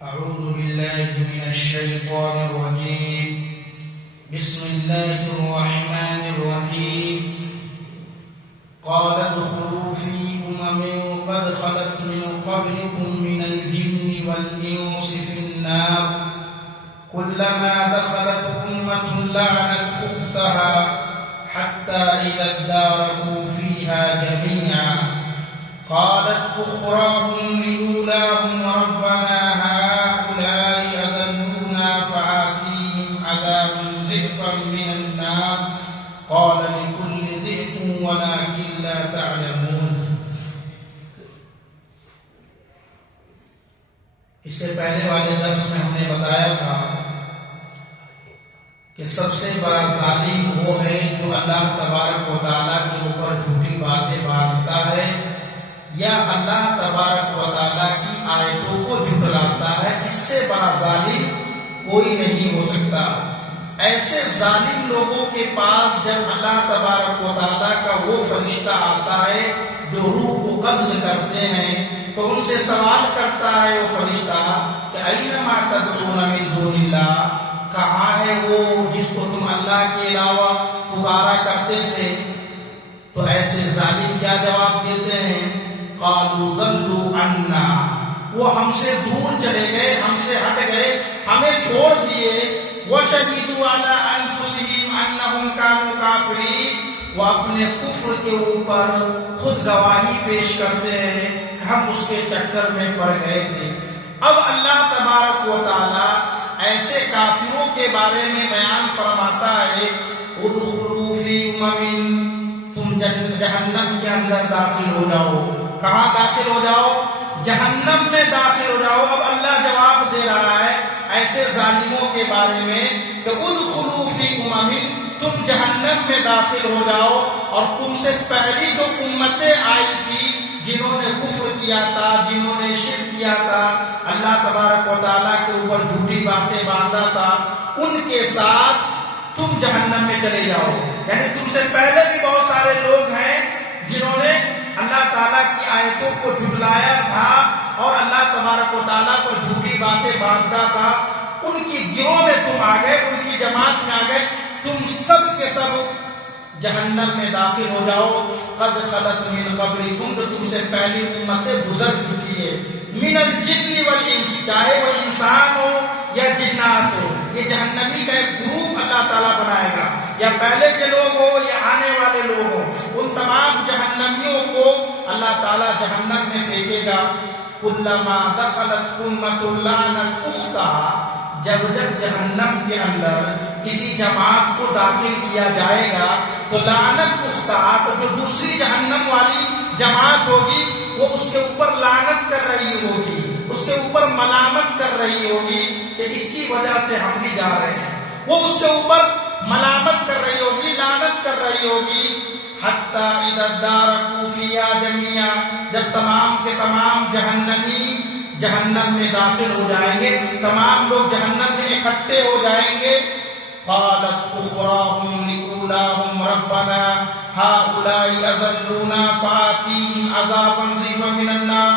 أعوذ بالله من الشيطان الرجيم. بسم الله الرحمن الرحيم. قال ادخلوا في قد خلت من قبلكم من الجن والإنس في النار كلما دخلت أمة لعنت أختها حتى إذا اداركوا فيها جميعا قالت أخراهم لأولاهم ربنا هؤلاء أضلونا فآتيهم عذابا ضعفا من النار قال لكل ضعف ولكن لا تعلمون. اس سے پہلے والے درس میں ہم نے بتایا تھا کہ سب سے بڑا ظالم وہ ہے جو اللہ تبارک و تعالیٰ کے اوپر جھوٹی باتیں باندھتا ہے یا اللہ تبارک و تعالیٰ کی آیتوں کو جھٹلاتا ہے. اس سے بڑا ظالم کوئی نہیں ہو سکتا. ایسے ظالم لوگوں کے پاس جب اللہ تبارک و تعالیٰ کا وہ فرشتہ آتا ہے جو روح کو قبض کرتے ہیں تو ان سے سوال کرتا ہے وہ فرشتہ کہ اینما تدعون من دون اللہ، کہاں ہے وہ جس کو تم اللہ کے علاوہ پکارا کرتے تھے؟ تو ایسے ظالم کیا جواب دیتے ہیں؟ قالوا ضلوا عنا، وہ ہم سے دور چلے گئے، ہم سے ہٹ گئے، ہمیں چھوڑ دیے. وشهدوا على انفسهم انهم كانوا كافرين، وہ اپنے کفر کے اوپر خود گواہی پیش کرتے ہیں ہم اس کے چکر میں پڑ گئے تھے. اب اللہ تبارک و تعالی ایسے کافروں کے بارے میں بیان فرماتا ہے ادخلوا فی امم، تم جہنم کے اندر داخل ہو جاؤ. کہاں داخل ہو جاؤ؟ جہنم میں داخل ہو جاؤ. اب اللہ جواب دے رہا ہے ایسے ظالموں کے بارے میں کہ ادخلوا فی امم، تم جہنم میں داخل ہو جاؤ اور تم سے پہلی جو امتیں آئی تھی جنہوں نے کفر کیا تھا، جنہوں نے شرک کیا تھا، اللہ تبارک و تعالیٰ کے اوپر جھوٹی باتیں باندھا تھا، ان کے ساتھ تم جہنم میں چلے جاؤ. یعنی تم سے پہلے بھی بہت سارے لوگ ہیں جنہوں نے اللہ تعالیٰ کی آیتوں کو جھٹلایا تھا اور اللہ تبارک و تعالیٰ پر جھوٹی باتیں باندھتا تھا. ان کی گروہ میں تم آ گئے، ان کی جماعت میں آ گئے، تم سب کے سب جہنم میں داخل ہو جاؤ. قد خلت من قبلکم، تو تم سے پہلی امتیں گزر چکی ہے. من الجن والانس، چاہے وہ انسان ہو یا جنات ہو، یہ جہنمی کا ایک گروپ اللہ تعالیٰ بنائے گا، یا پہلے کے لوگ ہو یا آنے والے لوگ ہو، ان تمام جہنمیوں کو اللہ تعالیٰ جہنم میں پھینکے گا. کلما دخلت امۃ لعنت اختها، جب جہنم کے اندر کسی جماعت کو داخل کیا جائے گا تو لعنت اختها، تو جو دوسری جہنم والی جماعت ہوگی وہ اس کے اوپر لعنت کر رہی ہوگی، اس کے اوپر ملامت کر رہی ہوگی کہ اس کی وجہ سے ہم بھی جا رہے ہیں. وہ اس کے اوپر ملامت کر رہی ہوگی، لعنت کر رہی ہوگی. حتی اذا ادارکوا فیہا جميعا، جب تمام کے تمام جہنمی جہنم میں داخل ہو جائیں گے، تمام لوگ جہنم میں اکٹھے ہو جائیں گے. قالت اخراهم لأولاهم ربنا هؤلاء أضلونا فآتيهم عذابا ضعفا من النار،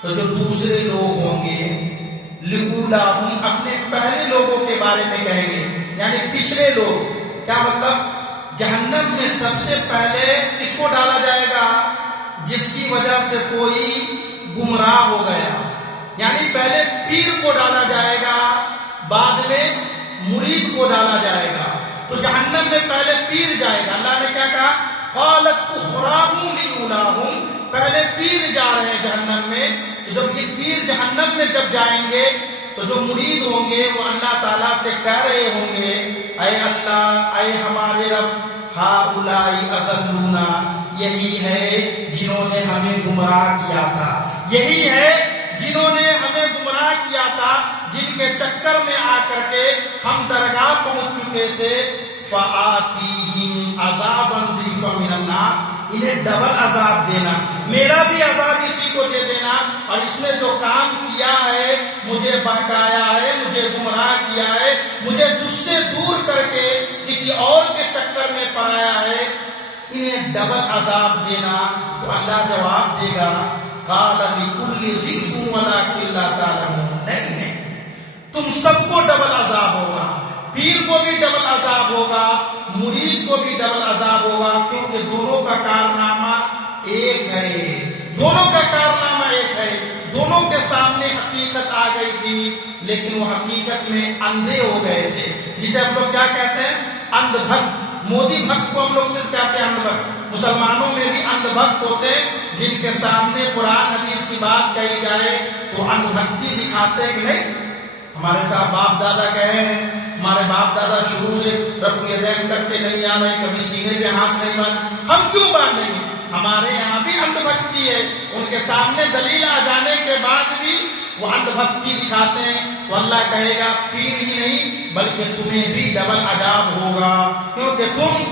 تو جو دوسرے لوگ ہوں گے لأولاهم، اپنے پہلے لوگوں کے بارے میں کہیں گے، یعنی پچھلے لوگ. کیا مطلب؟ جہنم میں سب سے پہلے کس کو ڈالا جائے گا؟ جس کی وجہ سے کوئی گمراہ ہو گیا. یعنی پہلے پیر کو ڈالا جائے گا، بعد میں مرید کو ڈالا جائے گا. تو جہنم میں پہلے پیر جائے گا. اللہ نے کیا کہا؟ قالت اخراهم لأولاهم، پہلے پیر جا رہے ہیں جہنم میں. جب یہ پیر جہنم میں جب جائیں گے تو جو مرید ہوں گے وہ اللہ تعالیٰ سے کہہ رہے ہوں گے اے اللہ، اے ہمارے رب، ہؤلاء اضلونا، یہی ہے جنہوں نے ہمیں گمراہ کیا تھا، یہی ہے جنہوں نے ہمیں گمراہ کیا تھا، جن کے چکر میں آ کر کے ہم درگاہ پہنچ چکے تھے. فآتیہم عذابا ضعفا من النار، انہیں ڈبل عذاب دینا، میرا بھی عذاب اسی کو دے دینا. اور اس نے جو کام کیا ہے، مجھے بہکایا ہے، مجھے گمراہ کیا ہے، مجھے تجھ سے دور کر کے کسی اور کے چکر میں پڑایا ہے، انہیں ڈبل عذاب دینا. تو اللہ جواب دے گا قال لكل ضعف ولكن لا تعلمون، نہیں تم سب کو ڈبل عذاب ہوگا، پیر کو بھی ڈبل عذاب ہوگا، مرید کو بھی ڈبل عذاب ہوگا، کیونکہ دونوں کا کارنامہ ایک ہے، دونوں کا کارنامہ ایک ہے، دونوں کے سامنے حقیقت آ گئی تھی، لیکن وہ حقیقت میں اندھے ہو گئے تھے، جسے ہم لوگ کیا کہتے ہیں؟ اندھ بھکت۔ مودی بھکت کو ہم لوگ صرف کہتے ہیں اندھ بھکت۔ مسلمانوں میں بھی اندھ بھکت ہوتے ہیں، جن کے سامنے قرآن حدیث کی بات کہی جائے تو اندھ بھکتی دکھاتے ہیں کہ نہیں، ہمارے ساتھ باپ دادا کہے ہیں، ہمارے باپ دادا شروع سے رفع یدین کرتے نہیں آ رہے، کبھی سینے پہ ہاتھ نہیں باندھے، ہم کیوں باندھیں گے؟ ہمارے یہاں بھی اندھ بھکتی ہے، ان کے سامنے دلیل آ جانے کے بعد بھی وہ اندھ بھکتی دکھاتے ہیں، تو اللہ کہے گا پیر ہی نہیں بلکہ تمہیں بھی ڈبل عذاب ہوگا، کیونکہ تم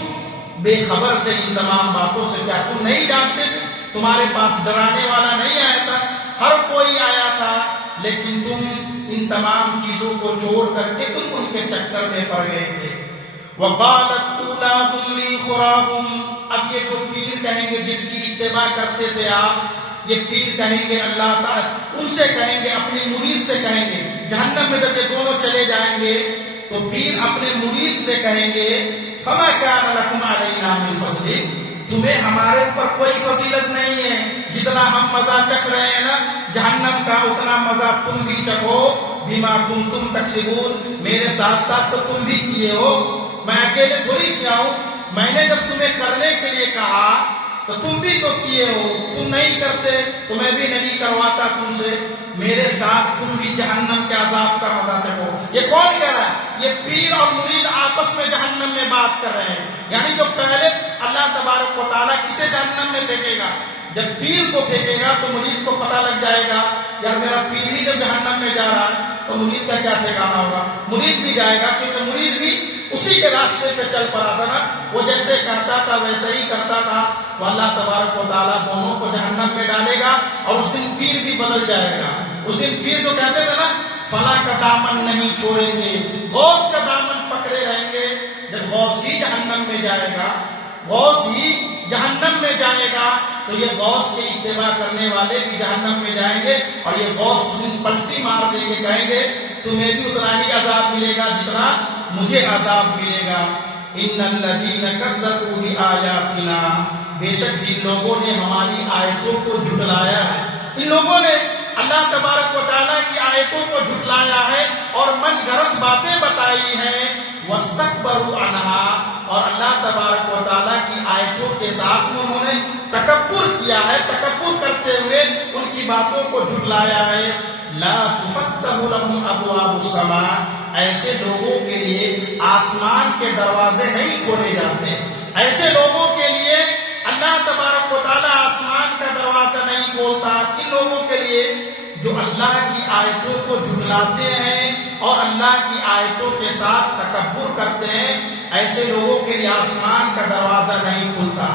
بے خبر تھے ان تمام باتوں سے۔ کیا تم نہیں جانتے تھے؟ تمہارے پاس ڈرانے والا نہیں آیا تھا؟ ہر کوئی آیا تھا، لیکن تم ان تمام چیزوں کو چھوڑ کر کے تم ان کے چکر میں پڑ گئے تھے۔ وقالت اولاهم لي خراهم، اب یہ جو پیر کہیں گے جس کی اتباع کرتے تھے آپ، یہ پیر کہیں گے اللہ تعالیٰ ان سے کہیں گے، اپنے مرید سے کہیں گے، جہنم میں جب یہ دونوں چلے جائیں گے تو پیر اپنے مرید سے کہیں گے فما كان لكم علينا من فضل، تمہیں ہمارے اوپر کوئی فضیلت نہیں ہے، جتنا ہم مزہ چکھ رہے ہیں نا جہنم کا اتنا مزہ تم بھی چکھو، بما کنتم تکسبون، میرے ساتھ ساتھ تو تم بھی کیے ہو، میں اکیلے تھوڑی کیا ہوں، میں نے جب تمہیں کرنے کے لیے کہا تو تم بھی تو کیے ہو، تم نہیں کرتے تو میں بھی نہیں کرواتا تم سے، میرے ساتھ تم بھی جہنم کے عذاب کا مزہ چکھو۔ یہ کون کہہ رہا ہے؟ یہ پیر اور مرید آپس میں جہنم میں بات کر رہے ہیں، یعنی جو پہلے اللہ تبارک و تعالیٰ کسے جہنم میں پھینکے گا؟ جب پیر کو پھینکے گا تو مرید کو پتہ لگ جائے گا یار میرا پیر ہی جب جہنم میں جا رہا ہے تو مرید کا کیا ٹھکانا ہوگا؟ مرید بھی جائے گا، کیونکہ مرید بھی اسی کے راستے پہ چل پڑا تھا نا، وہ جیسے کرتا تھا ویسے ہی کرتا تھا، تو اللہ تبارک و تعالیٰ دونوں کو جہنم میں ڈالے گا، اور اس دن پیر بھی بدل جائے گا۔ اس دن پیر تو کہتے تھے نا فلاں کا دامن نہیں چھوڑیں گے، غوث کا دامن پکڑے رہیں گے، جب غوث ہی جہنم میں جائے گا، غوث ہی جہنم میں جائے گا تو یہ غوث کے اتباع کرنے والے بھی جہنم میں جائیں گے، اور یہ غوث اس دن پلٹی مار دیں گے، کہیں گے تمہیں بھی اتنا ہی عذاب ملے گا جتنا مجھے عذاب ملے گا۔ ان الذین کذبوا بآیاتنا، بے شک جن لوگوں نے ہماری آیتوں کو جھٹلایا ہے، ان لوگوں نے اللہ تبارک و تعالیٰ کی آیتوں کو جھٹلایا ہے اور من گھڑت باتیں بتائی ہیں، واستکبروا عنہا، اور اللہ تبارک و تعالیٰ کی آیتوں کے ساتھ انہوں نے تکبر کیا ہے، تکبر کرتے ہوئے ان کی باتوں کو جھٹلایا ہے۔ لا تفتح لهم ابواب السماء، ایسے لوگوں کے لیے آسمان کے دروازے نہیں کھولے جاتے، ایسے لوگوں کے لیے اللہ تبارک و تعالیٰ آسمان کا دروازہ نہیں کھولتا۔ کن لوگوں کے لیے؟ جو اللہ کی آیتوں کو جھٹلاتے ہیں اور اللہ کی آیتوں کے ساتھ تکبر کرتے ہیں، ایسے لوگوں کے لیے آسمان کا دروازہ نہیں کھلتا۔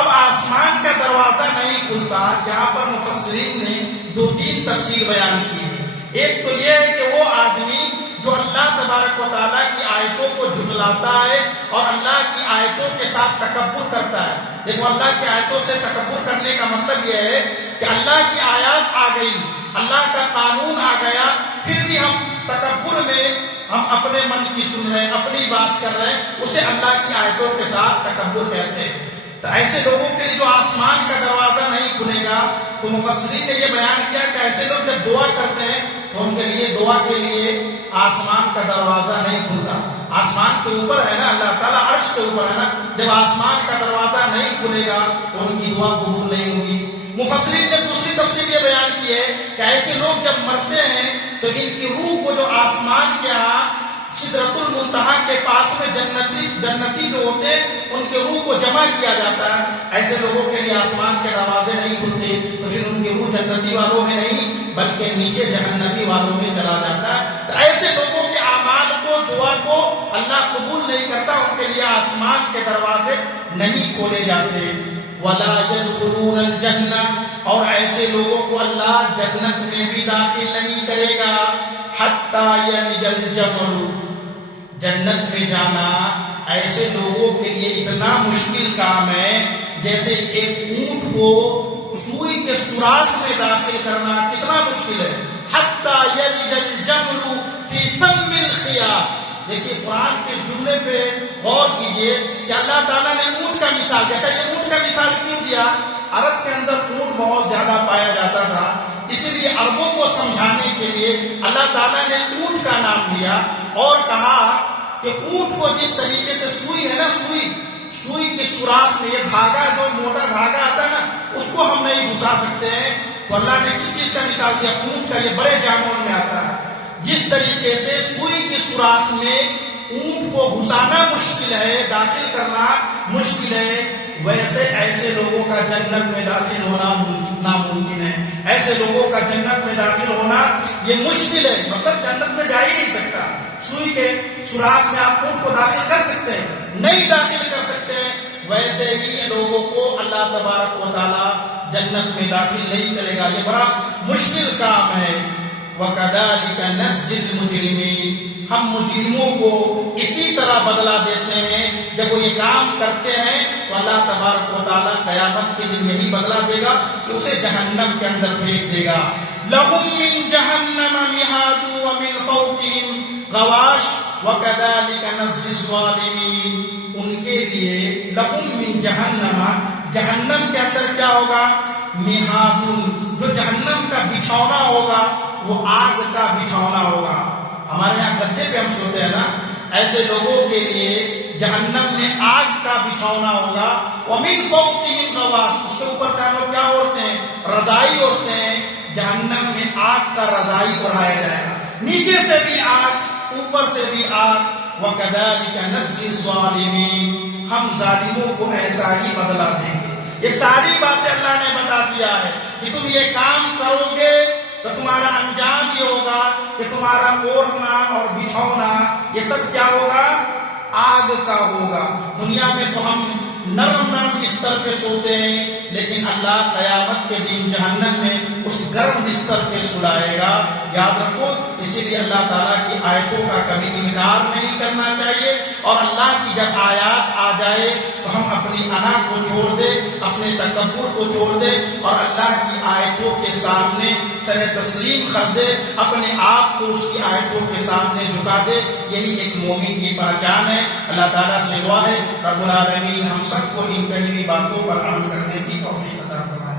اب آسمان کا دروازہ نہیں کھلتا، یہاں پر مفسرین نے دو تین تفسیر بیان کی ہے۔ ایک تو یہ ہے کہ وہ آدمی جو اللہ تبارک و تعالیٰ کی آیتوں کو جھٹلاتا ہے اور اللہ کی آیتوں کے ساتھ تکبر کرتا ہے۔ دیکھو اللہ کی آیتوں سے تکبر کرنے کا مطلب یہ ہے کہ اللہ کی آیات آ گئی، اللہ کا قانون آ گیا، پھر بھی ہم تکبر میں ہم اپنے من کی سن رہے ہیں، اپنی بات کر رہے ہیں، اسے اللہ کی آیتوں کے ساتھ تکبر کہتے ہیں۔ تو ایسے لوگوں کے لیے جو آسمان کا دروازہ نہیں کھلے گا، تو مفسرین نے یہ بیان کیا کہ ایسے لوگ جب دعا کرتے ہیں تو ان کے لیے دعا کے لیے آسمان کا دروازہ نہیں کھلتا۔ آسمان کے اوپر ہے نا اللہ تعالیٰ، عرش کے اوپر ہے نا، جب آسمان کا دروازہ نہیں کھلے گا تو ان کی دعا قبول نہیں ہوگی۔ مفسرین نے دوسری تفسیر یہ بیان کی ہے کہ ایسے لوگ جب مرتے ہیں تو ان کی روح کو جو آسمان کے ہاں سدرۃ المنتہا کے پاس میں جنتی جو ہوتے ہیں ان کے روح کو جمع کیا جاتا ہے۔ ایسے لوگوں کے لیے آسمان کے دروازے نہیں کھلتے، تو پھر ان کی روح جنتی والوں میں نہیں بلکہ نیچے جہنمی والوں میں چلا جاتا ہے۔ تو ایسے لوگوں کے اعمال کو، دعا کو اللہ قبول نہیں کرتا، ان کے لیے آسمان کے دروازے نہیں کھولے جاتے۔ وَلَا يَدْخُلُونَ الْجَنَّةَ، اور ایسے لوگوں کو اللہ جنت میں بھی داخل نہیں کرے گا۔ حَتَّى يَلِجَ الْجَمَلُ، جنت میں جانا ایسے لوگوں کے لیے اتنا مشکل کام ہے جیسے ایک اونٹ کو سوئی کے سوراخ میں داخل کرنا کتنا مشکل ہے۔ حَتَّى يَلِجَ الْجَمَلُ فِي دیا. دیکھیے قرآن کے اس جملے پہ غور کیجئے کہ اللہ تعالیٰ نے اونٹ کا مثال دیا. یہ اونٹ کا مثال کیوں دیا؟ عرب کے اندر اونٹ بہت زیادہ پایا جاتا تھا، اسی لیے عربوں کو سمجھانے کے لیے اللہ تعالیٰ نے اونٹ کا نام لیا اور کہا کہ اونٹ کو جس طریقے سے سوئی ہے نا، سوئی کے سوراخ میں یہ دھاگا، جو موٹا دھاگا آتا ہے نا، اس کو ہم نہیں گھسا سکتے ہیں. تو اللہ نے کس چیز کا مثال دیا؟ اونٹ کا. یہ بڑے جانوروں میں آتا ہے. جس طریقے سے سوئی کے سوراخ میں اونٹ کو گھسانا مشکل ہے، داخل کرنا مشکل ہے، ویسے ایسے لوگوں کا جنت میں داخل ہونا ناممکن ہے. ایسے لوگوں کا جنت میں داخل ہونا یہ مشکل ہے، مطلب جنت میں جا ہی نہیں سکتا. سوئی کے سوراخ میں آپ اونٹ کو داخل کر سکتے ہیں؟ نہیں داخل کر سکتے ہیں. ویسے ہی لوگوں کو اللہ تبارک و تعالی جنت میں داخل نہیں کرے گا. یہ بڑا مشکل کام ہے. وَكَذَلِكَ نَجْزِي الْمُجْرِمِينَ. ہم مجرموں کو اسی طرح بدلہ دیتے ہیں. جب وہ یہ کام کرتے ہیں تو اللہ تبارک و تعالیٰ قیامت کے دن یہی بدلہ دے گا کہ اسے جہنم کے اندر پھینک دے گا. لَهُم مِّن جَهَنَّمَ مِهَادٌ وَمِن فَوْقِهِمْ غَوَاشٍ وَكَذَلِكَ نَجْزِي الظَّالِمِينَ. ان کے لیے لَهُم مِّن جَهَنَّمَ، جہنم کے اندر کیا ہوگا؟ مِهَادٌ، جو جہنم کا بچھونا ہوگا وہ آگ کا بچھونا ہوگا. ہمارے یہاں گدے پہ ہم سوتے ہیں نا، ایسے لوگوں کے لیے جہنم میں آگ کا بچھونا ہوگا. وَمِن فَوْقِهِمْ غَوَاشٍ، اس کے اوپر سے ہم لوگ کیا اوڑھتے ہیں؟ رضائی اوڑھتے ہیں. جہنم میں آگ کا رضائی اڑایا جائے گا. نیچے سے بھی آگ، اوپر سے بھی آگ. وَكَذَلِكَ نَجْزِي الظَّالِمِينَ. ہم ظالموں کو ایسا ہی بدلہ دیں گے. یہ ساری باتیں اللہ نے بتا دیا ہے کہ تم یہ کام کرو گے تو تمہارا انجام یہ ہوگا کہ تمہارا اوڑھنا اور بچھونا یہ سب کیا ہوگا؟ آگ کا ہوگا. دنیا میں تو ہم نرم بستر پہ سوتے ہیں، لیکن اللہ قیامت کے دن جہنم میں اس گرم بستر پہ سلائے گا. یاد رکھو، اسی لیے اللہ تعالیٰ کی آیتوں کا کبھی انکار نہیں کرنا چاہیے. اور اللہ کی جب آیات آ جائے تو ہم اپنی انا کو چھوڑ دے، اپنے تکبر کو چھوڑ دے اور اللہ کی آیتوں کے سامنے سر تسلیم کر دے، اپنے آپ کو اس کی آیتوں کے سامنے جھکا دے. یہی ایک مومن کی پہچان ہے. اللہ تعالیٰ سے دعا ہے رب العالمین ہم سب کو ان کہی باتوں پر عمل کرنے کی توفیق